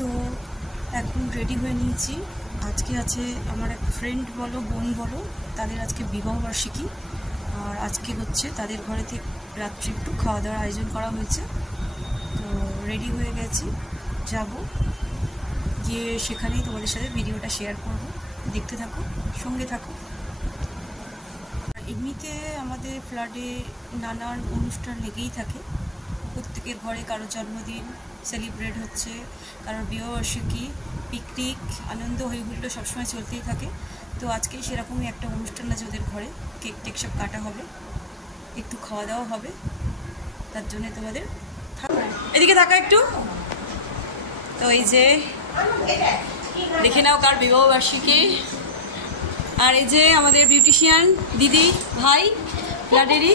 তো এখন রেডি হয়ে নিয়েছি। আজকে আছে আমার এক ফ্রেন্ড বলো বোন বলো, তাদের আজকে বিবাহবার্ষিকী। আর আজকে হচ্ছে তাদের ঘরেতে রাত্রি একটু খাওয়া দাওয়ার আয়োজন করা হয়েছে। তো রেডি হয়ে গেছি, যাব গিয়ে সেখানেই তোমাদের সাথে ভিডিওটা শেয়ার করব। দেখতে থাকো, সঙ্গে থাকো। এমনিতে আমাদের ফ্ল্যাটে নানান অনুষ্ঠান লেগেই থাকে। প্রত্যেকের ঘরে কারো জন্মদিন সেলিব্রেট হচ্ছে, কারোর বিবাহবার্ষিকী, পিকনিক, আনন্দ হইহুল্লো সবসময় চলতেই থাকে। তো আজকে সেরকমই একটা অনুষ্ঠান আছে ওদের ঘরে। কেক টেক সব কাটা হবে, একটু খাওয়া দাওয়া হবে, তার জন্য তোমাদের এদিকে থাকা একটু। তো এই যে দেখে নাও কার বিবাহবার্ষিকী। আর এই যে আমাদের বিউটিশিয়ান দিদি ভাই ফ্ল্যাটেরই।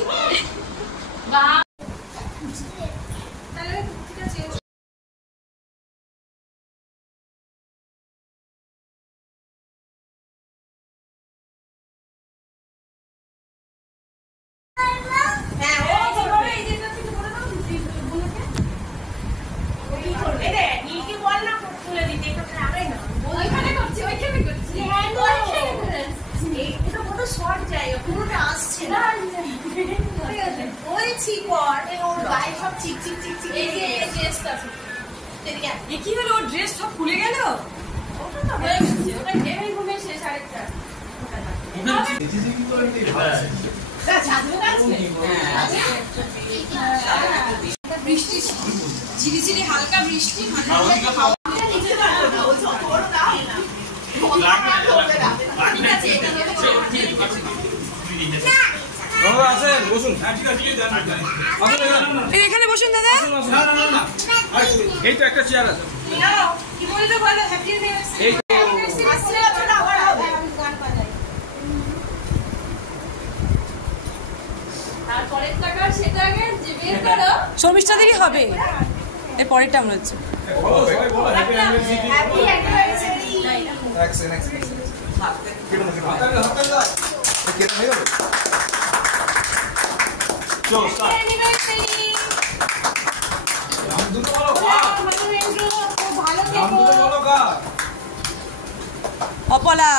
কি হলো, ওর ড্রেস সব খুলে গেল। বৃষ্টি ঝিরিঝিরি হালকা বৃষ্টি, এখানে বসুন দাদা। এই তো একটা চেয়ার আছে। শর্মিষ্ঠা দিদি হবে, এর পরেরটা মনে হচ্ছে। অপলা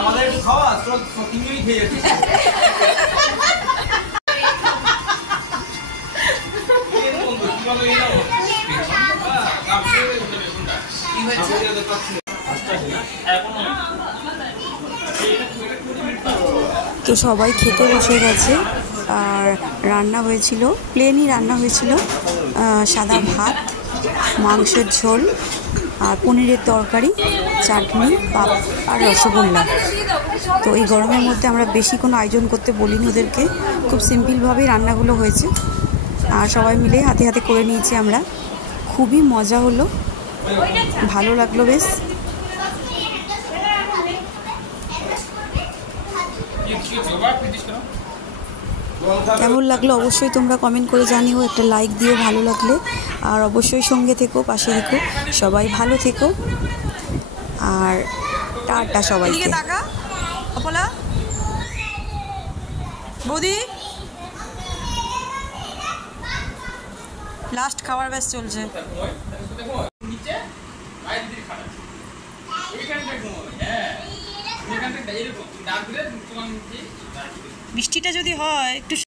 আমাদের খাওয়া তিনজনই খেয়ে যাচ্ছে। তো সবাই খেতে বসে গেছে। আর রান্না হয়েছিল, প্লেনই রান্না হয়েছিল, সাদা ভাত, মাংসের ঝোল, আর পনিরের তরকারি, চাটনি, পাঁপড় আর রসগোল্লা। তো এই গরমের মধ্যে আমরা বেশি কোনো আয়োজন করতে বলিনি ওদেরকে, খুব সিম্পলভাবেই রান্নাগুলো হয়েছে। আর সবাই মিলে হাতে হাতে করে নিয়েছি আমরা। খুবই মজা হলো, ভালো লাগলো বেশ। কেমন লাগলো অবশ্যই তোমরা কমেন্ট করে জানিও, একটা লাইক দিও ভালো লাগলে। আর অবশ্যই সঙ্গে থেকো, পাশে থেকো, সবাই ভালো থেকো। আর টাটা সবাইকে। অপলা বৌদি লাস্ট খাবার ব্যাস চলছে। বৃষ্টিটা যদি হয় একটু